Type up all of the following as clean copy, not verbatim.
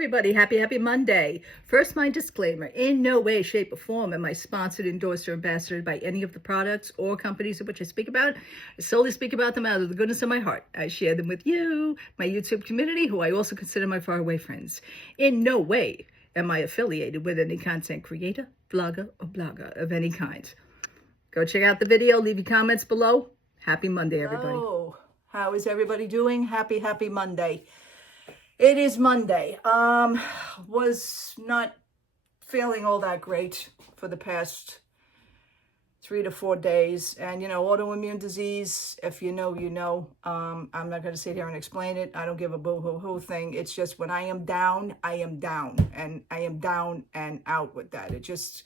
everybody. Happy Monday. First, my disclaimer. In no way, shape, or form am I sponsored, endorsed, or ambassador by any of the products or companies of which I speak about. I solely speak about them out of the goodness of my heart. I share them with you, my YouTube community, who I also consider my faraway friends. In no way am I affiliated with any content creator, vlogger, or blogger of any kind. Go check out the video. Leave your comments below. Happy Monday, everybody. Oh, how is everybody doing? Happy Monday. It is Monday. Was not feeling all that great for the past 3 to 4 days. And, autoimmune disease, if you know, you know. I'm not going to sit here and explain it. I don't give a boo-hoo-hoo thing. It's just when I am down, I am down. And I am down and out with that. It just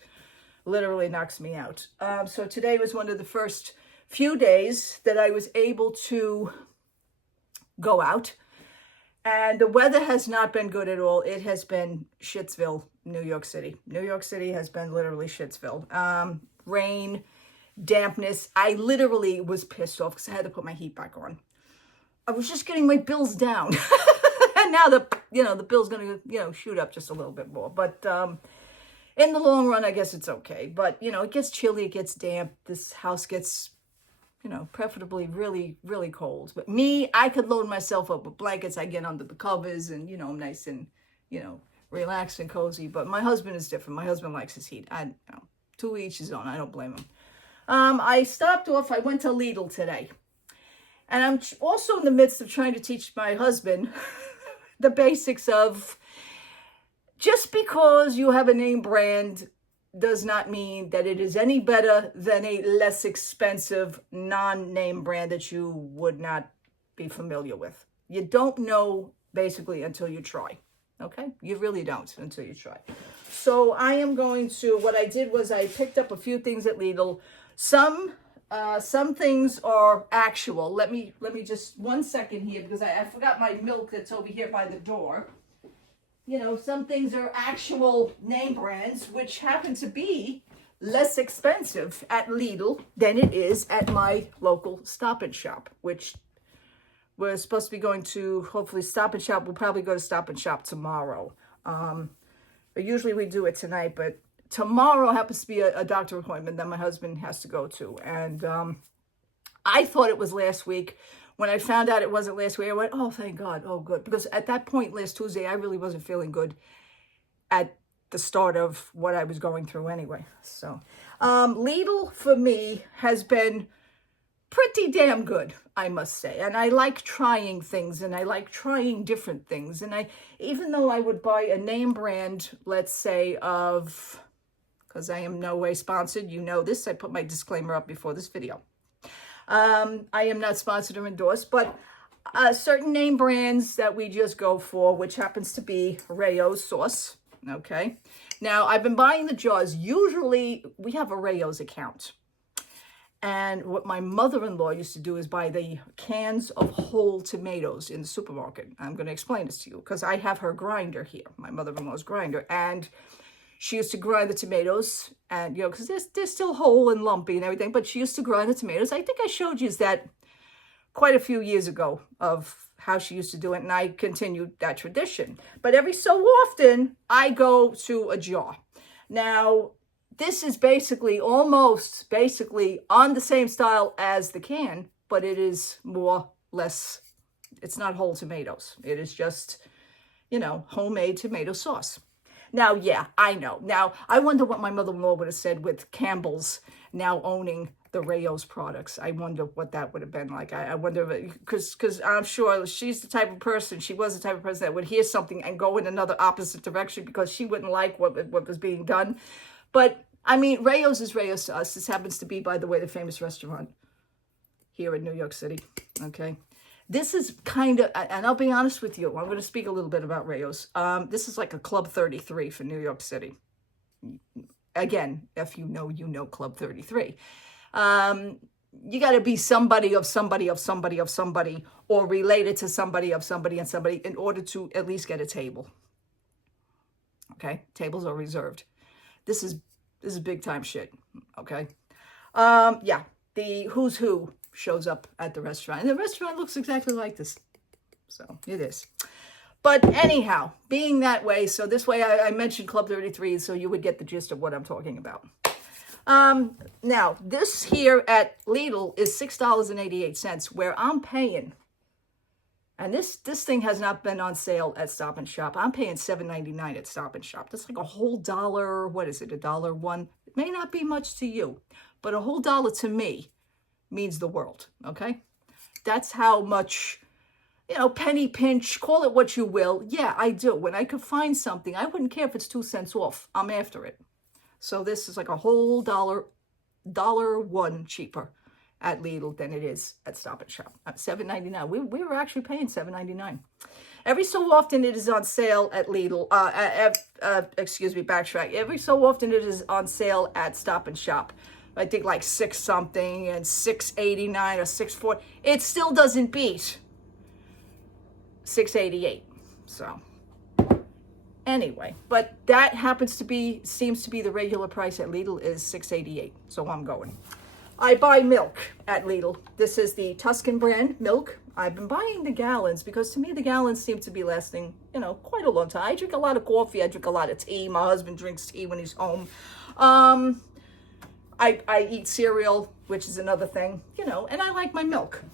literally knocks me out. So today was one of the first few days that I was able to go out. And the weather has not been good at all. It has been Shitsville, New York City. New York City has been literally Shitsville. Rain, dampness. I literally was pissed off because I had to put my heat back on. I was just getting my bills down. And now the bill's going to, shoot up just a little bit more. But in the long run, I guess it's okay. But, it gets chilly, it gets damp. This house gets preferably really, really cold. But me, I could load myself up with blankets. I get under the covers and, I'm nice and, relaxed and cozy. But my husband is different. My husband likes his heat. To each his own. I don't blame him. I went to Lidl today. And I'm also in the midst of trying to teach my husband the basics of just because you have a name brand does not mean that it is any better than a less expensive non-name brand that you would not be familiar with. You don't know basically until you try. Okay? You really don't until you try. So what I did was I picked up a few things at Lidl. Some things are actual. Let me just 1 second here because I forgot my milk that's over here by the door. Some things are actual name brands, which happen to be less expensive at Lidl than it is at my local Stop and Shop, which we're supposed to be going to, hopefully Stop and Shop. We'll probably go to Stop and Shop tomorrow. But usually we do it tonight, but tomorrow happens to be a doctor appointment that my husband has to go to. And I thought it was last week. When I found out it wasn't last week, I went, oh, thank God. Oh, good. Because at that point last Tuesday, I really wasn't feeling good at the start of what I was going through anyway. So Lidl for me has been pretty damn good, I must say. And I like trying things and I like trying different things. And even though I would buy a name brand, let's say because I am no way sponsored, you know this, I put my disclaimer up before this video. I am not sponsored or endorsed, but certain name brands that we just go for, which happens to be Rao's sauce. Okay. Now, I've been buying the jars. Usually, we have a Rao's account. And what my mother-in-law used to do is buy the cans of whole tomatoes in the supermarket. I'm going to explain this to you because I have her grinder here, my mother-in-law's grinder. And she used to grind the tomatoes and, because they're still whole and lumpy and everything, but she used to grind the tomatoes. I think I showed you that quite a few years ago of how she used to do it, and I continued that tradition. But every so often, I go to a jar. Now, this is almost basically on the same style as the can, but it is less, it's not whole tomatoes. It is just, homemade tomato sauce. Now, yeah, I know. Now, I wonder what my mother-in-law would have said with Campbell's now owning the Rao's products. I wonder what that would have been like. I wonder, because I'm sure she's the type of person, she was the type of person that would hear something and go in another opposite direction because she wouldn't like what was being done. But, Rao's is Rao's to us. This happens to be, by the way, the famous restaurant here in New York City, okay? This is kind of, and I'll be honest with you, I'm going to speak a little bit about Rao's. This is like a Club 33 for New York City. Again, if you know Club 33. You got to be somebody of somebody of somebody of somebody or related to somebody of somebody and somebody in order to at least get a table. Okay? Tables are reserved. This is big time shit. Okay? Yeah. The who's who shows up at the restaurant. And the restaurant looks exactly like this. So it is. But anyhow, being that way, so this way I mentioned Club 33, so you would get the gist of what I'm talking about. Now, this here at Lidl is $6.88, where I'm paying, and this thing has not been on sale at Stop and Shop. I'm paying $7.99 at Stop and Shop. That's like a whole dollar. What is it? $1.01. It may not be much to you, but a whole dollar to me means the world. Okay, that's how much, you know, penny pinch. Call it what you will. Yeah, I do. When I could find something, I wouldn't care if it's 2 cents off. I'm after it. So this is like a whole $1 cheaper at Lidl than it is at Stop and Shop. At $7.99. We were actually paying $7.99. Every so often it is on sale at Lidl. Excuse me, backtrack. Every so often it is on sale at Stop and Shop. I think like 6 something and $6.89 or $6.40. It still doesn't beat $6.88. So anyway, but that seems to be the regular price at Lidl is $6.88. So I'm going. I buy milk at Lidl. This is the Tuscan brand milk. I've been buying the gallons because to me the gallons seem to be lasting, you know, quite a long time. I drink a lot of coffee. I drink a lot of tea. My husband drinks tea when he's home. I eat cereal, which is another thing, you know, and I like my milk.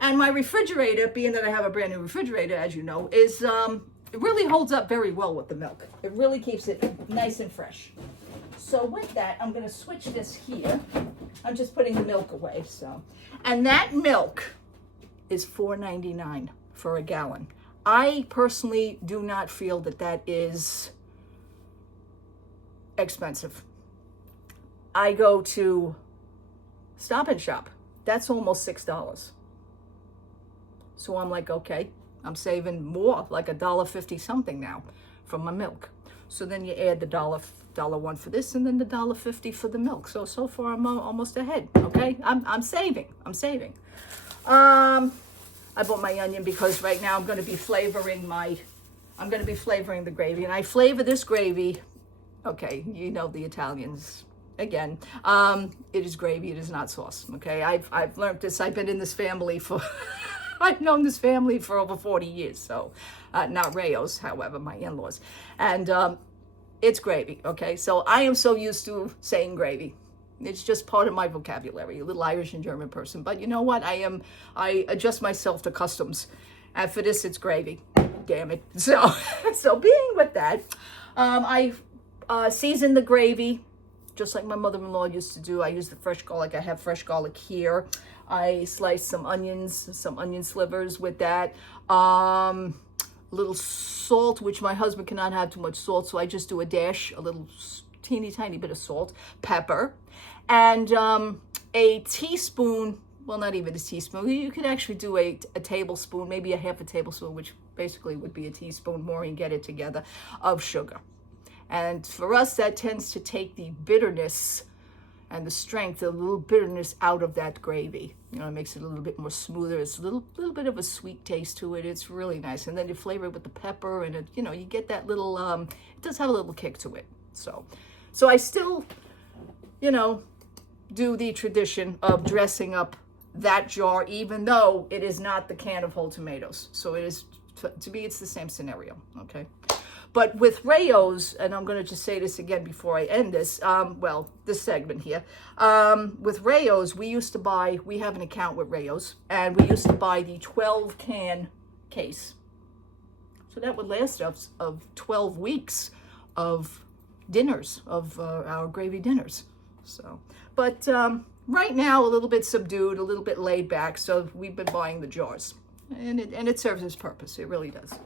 And my refrigerator, being that I have a brand new refrigerator, as you know, is it really holds up very well with the milk. It really keeps it nice and fresh. So with that, I'm going to switch this here. I'm just putting the milk away. So, and that milk is $4.99 for a gallon. I personally do not feel that that is expensive. I go to Stop and Shop. That's almost $6. So I'm like, okay, I'm saving more, like $1.50 something now from my milk. So then you add the $1 for this, and then the $1.50 for the milk. So far I'm almost ahead. Okay, I'm saving. I bought my onion because right now I'm going to be flavoring the gravy, and I flavor this gravy. Okay, you know the Italians. Again, it is gravy. It is not sauce. Okay, I've learned this. I've been in this family for. I've known this family for over 40 years. So, not Rayos, however, my in-laws, and it's gravy. Okay, so I am so used to saying gravy. It's just part of my vocabulary. A little Irish and German person, but you know what? I adjust myself to customs, and for this, it's gravy. Damn it. So being with that, I season the gravy. Just like my mother-in-law used to do. I use the fresh garlic. I have fresh garlic here. I slice some onion slivers with that. A little salt, which my husband cannot have too much salt, so I just do a dash, a little teeny tiny bit of salt, pepper, and a teaspoon, well, not even a teaspoon. You could actually do a tablespoon, maybe a half a tablespoon, which basically would be a teaspoon more, and get it together, of sugar. And for us, that tends to take the bitterness and the strength, a little bitterness out of that gravy. You know, it makes it a little bit more smoother. It's a little bit of a sweet taste to it. It's really nice. And then you flavor it with the pepper, and it, you know, you get that little, it does have a little kick to it. So I still, you know, do the tradition of dressing up that jar, even though it is not the can of whole tomatoes. So it is, to me, it's the same scenario, okay? But with Rayos, and I'm going to just say this again before I end this, this segment here. With Rayos, we have an account with Rayos, and we used to buy the 12-can case. So that would last us of 12 weeks of dinners, of our gravy dinners. So, but right now, a little bit subdued, a little bit laid back, so we've been buying the jars. And it serves its purpose. It really does.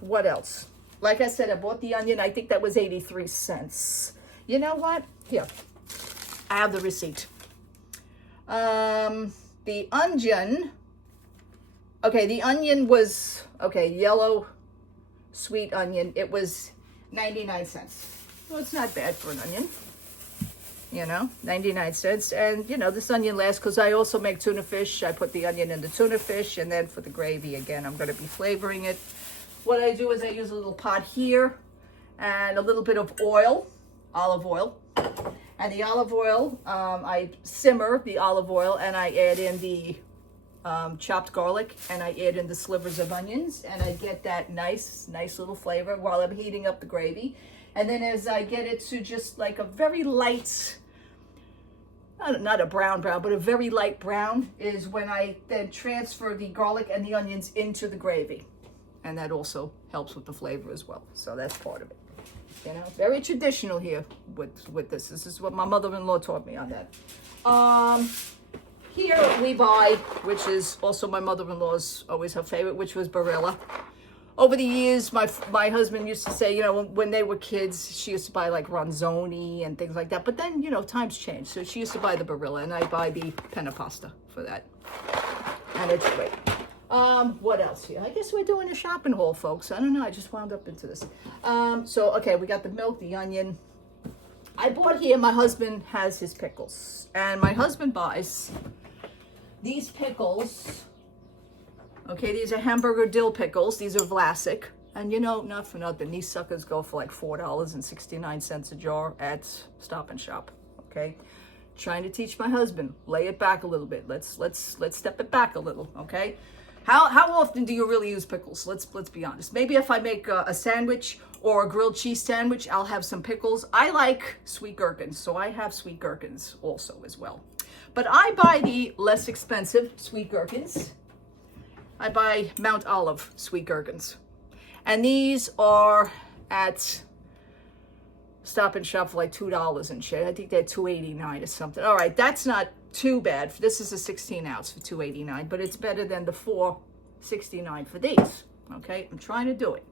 What else? Like I said, I bought the onion. I think that was 83 cents. You know what? Here, I have the receipt. The onion. Okay, the onion was, yellow sweet onion. It was 99 cents. Well, it's not bad for an onion. You know, 99 cents. And, you know, this onion lasts because I also make tuna fish. I put the onion in the tuna fish. And then for the gravy, again, I'm going to be flavoring it. What I do is I use a little pot here and a little bit of oil, olive oil. And the olive oil, I simmer the olive oil and I add in the chopped garlic, and I add in the slivers of onions, and I get that nice little flavor while I'm heating up the gravy. And then as I get it to just like a very light, not a brown, but a very light brown, is when I then transfer the garlic and the onions into the gravy. And that also helps with the flavor as well. So that's part of it. You know, very traditional here with this. This is what my mother-in-law taught me on that. Here we buy, which is also my mother-in-law's always her favorite, which was Barilla. Over the years, my husband used to say, you know, when they were kids, she used to buy like Ronzoni and things like that. But then, you know, times changed. So she used to buy the Barilla, and I buy the Penna Pasta for that. And it's great. What else here? I guess we're doing a shopping haul, folks. I don't know. I just wound up into this. Okay, we got the milk, the onion. I bought here, my husband has his pickles. And my husband buys these pickles. Okay, these are hamburger dill pickles. These are Vlasic. And you know, not for nothing, these suckers go for like $4.69 a jar at Stop and Shop. Okay, trying to teach my husband, lay it back a little bit. Let's step it back a little. Okay, how often do you really use pickles? Let's be honest. Maybe if I make a sandwich or a grilled cheese sandwich, I'll have some pickles. I like sweet gherkins, so I have sweet gherkins also as well. But I buy the less expensive sweet gherkins. I buy Mount Olive sweet gherkins. And these are at Stop and Shop for like $2 and shit. I think they're $2.89 or something. All right, that's not too bad. This is a 16 ounce for $2.89, but it's better than the $4.69 for these. Okay, I'm trying to do it.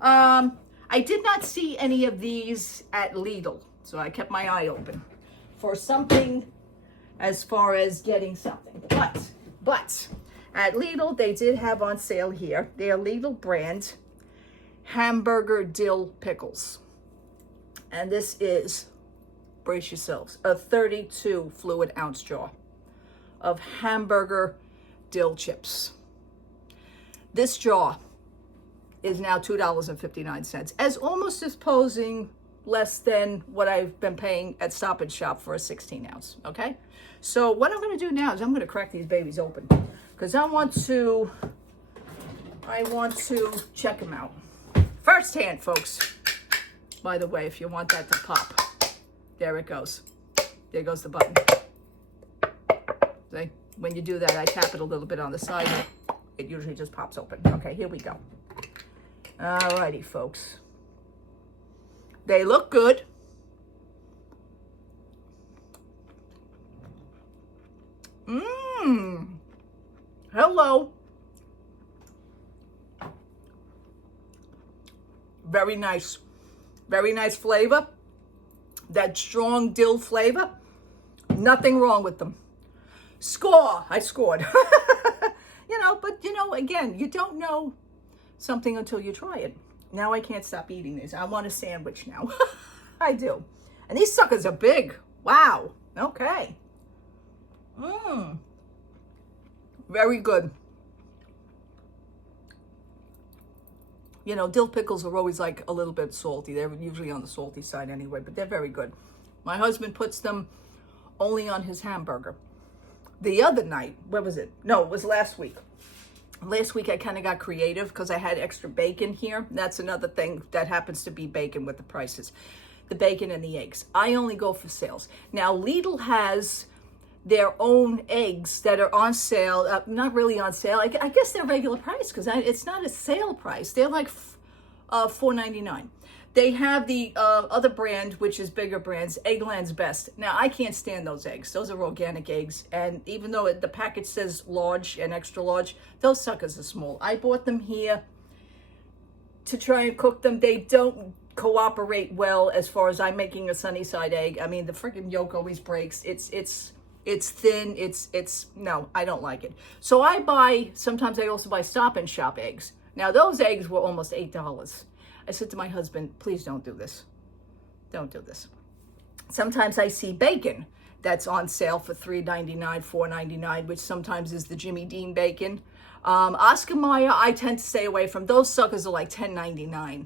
I did not see any of these at Lidl, so I kept my eye open for something as far as getting something. But at Lidl, they did have on sale here. They are Lidl brand hamburger dill pickles. And this is, brace yourselves, a 32 fluid ounce jar of hamburger dill chips. This jar is now $2.59, as almost as posing less than what I've been paying at Stop and Shop for a 16 ounce, okay? So what I'm gonna do now is I'm gonna crack these babies open because I want to check them out. Firsthand, folks. By the way, if you want that to pop, there it goes. There goes the button. See? When you do that, I tap it a little bit on the side. It usually just pops open. Okay, here we go. Alrighty, folks. They look good. Hello. Very nice. Very nice flavor. That strong dill flavor. Nothing wrong with them. Score. I scored. You know, but you know, again, you don't know something until you try it. Now I can't stop eating these. I want a sandwich now. I do. And these suckers are big. Wow. Okay. Very good. You know, dill pickles are always like a little bit salty. They're usually on the salty side anyway, but they're very good. My husband puts them only on his hamburger. The other night, what was it? No, it was last week. Last week I kind of got creative because I had extra bacon here. That's another thing that happens to be bacon with the prices. The bacon and the eggs. I only go for sales. Now, Lidl has their own eggs that are on sale. Not really on sale. I guess they're regular price because it's not a sale price. They're like $4.99. They have the other brand, which is bigger brands, Eggland's Best. Now, I can't stand those eggs. Those are organic eggs. And even though the package says large and extra large, those suckers are small. I bought them here to try and cook them. They don't cooperate well as far as I'm making a sunny side egg. I mean, the freaking yolk always breaks. It's thin. No, I don't like it. So sometimes I also buy Stop and Shop eggs. Now, those eggs were almost $8. I said to my husband, please don't do this. Don't do this. Sometimes I see bacon that's on sale for $3.99, $4.99, which sometimes is the Jimmy Dean bacon. Oscar Mayer, I tend to stay away from. Those suckers are like $10.99.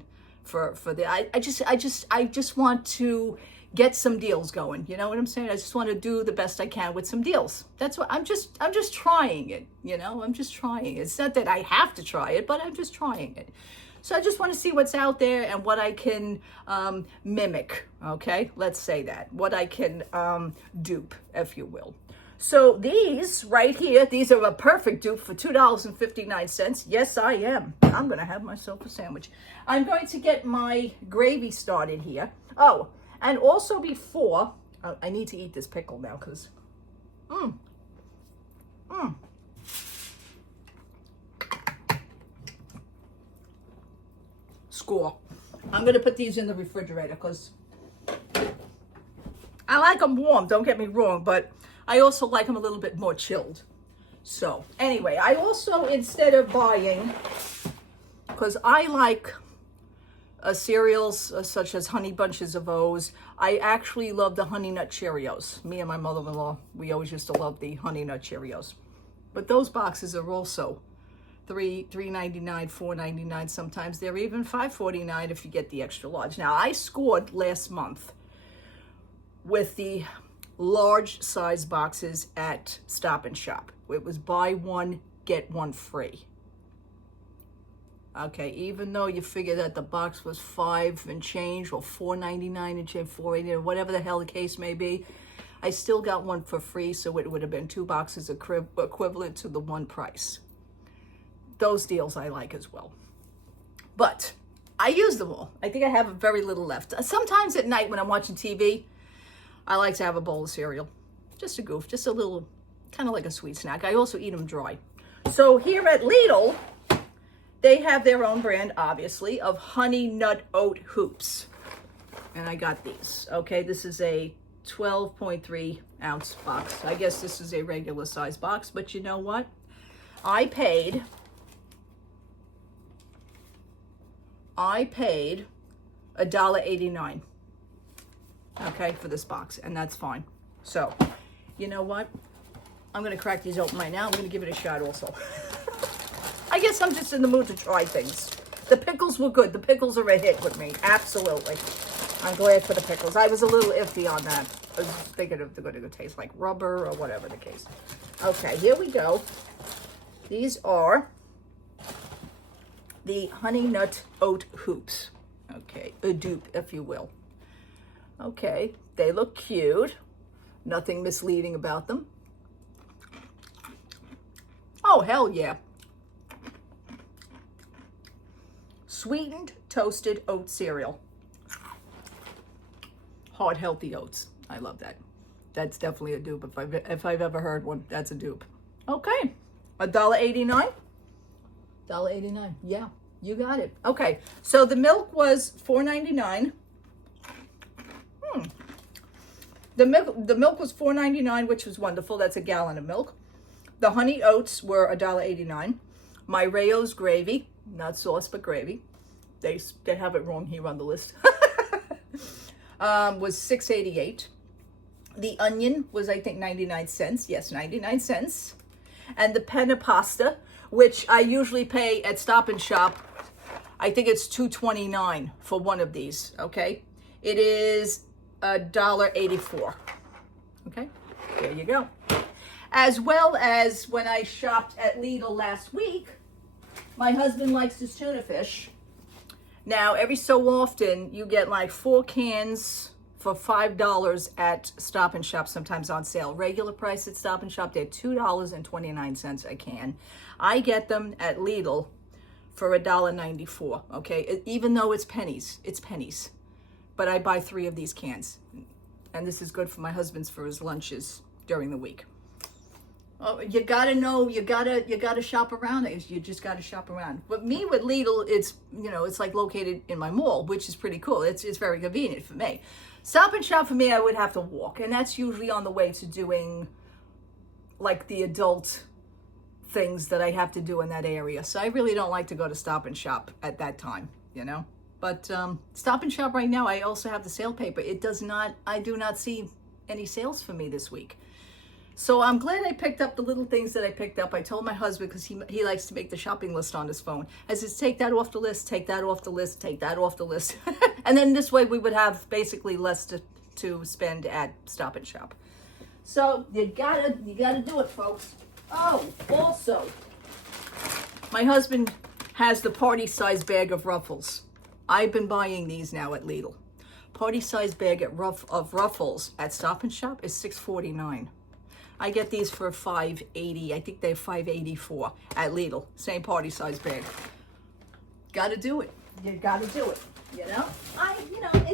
I just want to get some deals going. You know what I'm saying? I just want to do the best I can with some deals. That's what I'm just trying it, you know? I'm just trying it. It's not that I have to try it, but I'm just trying it. So I just want to see what's out there and what I can mimic, okay? Let's say that. What I can dupe, if you will. So these right here, these are a perfect dupe for $2.59. Yes, I am. I'm going to have myself a sandwich. I'm going to get my gravy started here. Oh, and also before, I need to eat this pickle now because, Score. I'm going to put these in the refrigerator because I like them warm, don't get me wrong, but I also like them a little bit more chilled. So anyway, I also, instead of buying, because I like cereals such as Honey Bunches of O's, I actually love the Honey Nut Cheerios. Me and my mother-in-law, we always used to love the Honey Nut Cheerios. But those boxes are also $3.99, $4.99 sometimes. They're even $5.49 if you get the extra large. Now, I scored last month with the large size boxes at Stop and Shop. It was buy one, get one free. Okay, even though you figure that the box was $5 and change or $4.99 and change, $4.80, whatever the hell the case may be, I still got one for free, so it would have been 2 boxes equivalent to the one price. Those deals I like as well. But I use them all. I think I have very little left. Sometimes at night when I'm watching TV, I like to have a bowl of cereal. Just a goof, just a little, kind of like a sweet snack. I also eat them dry. So here at Lidl, they have their own brand, obviously, of Honey Nut Oat Hoops. And I got these, okay? This is a 12.3 ounce box. I guess this is a regular size box, but you know what? I paid $1.89, okay, for this box, and that's fine. So, you know what? I'm gonna crack these open right now. I'm gonna give it a shot also. I guess I'm just in the mood to try things. The pickles were good. The pickles are a hit with me, absolutely. I'm glad for the pickles. I was a little iffy on that. I was thinking if they're gonna taste like rubber or whatever the case. Okay, here we go. These are the Honey Nut Oat Hoops. Okay, a dupe, if you will. Okay, they look cute. Nothing misleading about them. Oh, hell yeah. Sweetened toasted oat cereal. Hard, healthy oats. I love that. That's definitely a dupe. If I've ever heard one, that's a dupe. Okay, $1.89. $1.89. Yeah, you got it. Okay, so the milk was $4.99. The milk was $4.99, which was wonderful. That's a gallon of milk. The honey oats were $1.89. My Rayo's gravy, not sauce but gravy. They have it wrong here on the list. Was $6.88. The onion was, I think, 99 cents. Yes, 99 cents. And the penne pasta, which I usually pay at Stop and Shop, I think it's $2.29 for one of these, okay? It is $1.84. Okay, there you go. As well as when I shopped at Lidl last week, my husband likes his tuna fish. Now, every so often, you get like 4 cans for $5 at Stop and Shop, sometimes on sale. Regular price at Stop and Shop, they're $2.29 a can. I get them at Lidl for $1.94, okay? Even though it's pennies. But I buy 3 of these cans. And this is good for my husband's for his lunches during the week. Oh, you gotta know, you gotta shop around. You just gotta shop around. But me with Lidl, it's, you know, it's like located in my mall, which is pretty cool. It's very convenient for me. Stop and Shop for me, I would have to walk, and that's usually on the way to doing like the adult things that I have to do in that area. So I really don't like to go to Stop and Shop at that time, you know. But Stop and Shop right now, I also have the sale paper. I do not see any sales for me this week. So I'm glad I picked up the little things that I picked up. I told my husband, because he likes to make the shopping list on his phone. I said, take that off the list, take that off the list, take that off the list. And then this way we would have basically less to spend at Stop and Shop. So you gotta do it, folks. Oh, also, my husband has the party size bag of Ruffles. I've been buying these now at Lidl. Party size bag of Ruffles at Stop and Shop is $6.49. I get these for $5.80. I think they're $5.84 at Lidl. Same party size bag. Gotta do it. You gotta do it. You know,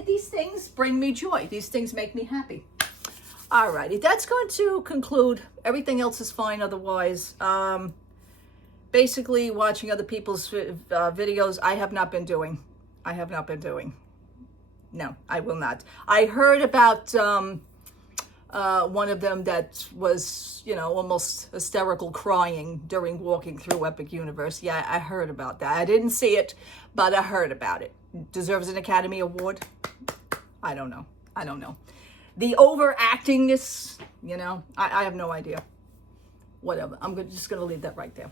these things bring me joy. These things make me happy. Alrighty, that's going to conclude. Everything else is fine otherwise. Basically, watching other people's videos, I have not been doing. No, I will not. I heard about one of them that was, almost hysterical crying during walking through Epic Universe. Yeah, I heard about that. I didn't see it, but I heard about it. Deserves an Academy Award? I don't know. The overactingness, I have no idea. Whatever. I'm just going to leave that right there.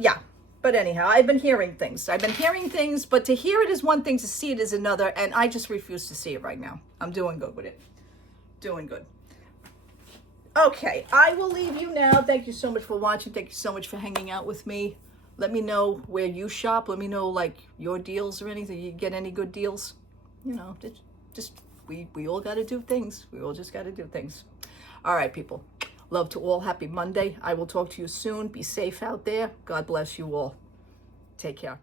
Yeah. But anyhow, I've been hearing things, but to hear it is one thing, to see it is another, and I just refuse to see it right now. I'm doing good with it. Doing good. Okay, I will leave you now. Thank you so much for watching. Thank you so much for hanging out with me. Let me know where you shop. Let me know, your deals or anything. You get any good deals? We all got to do things. We all just got to do things. All right, people. Love to all. Happy Monday. I will talk to you soon. Be safe out there. God bless you all. Take care.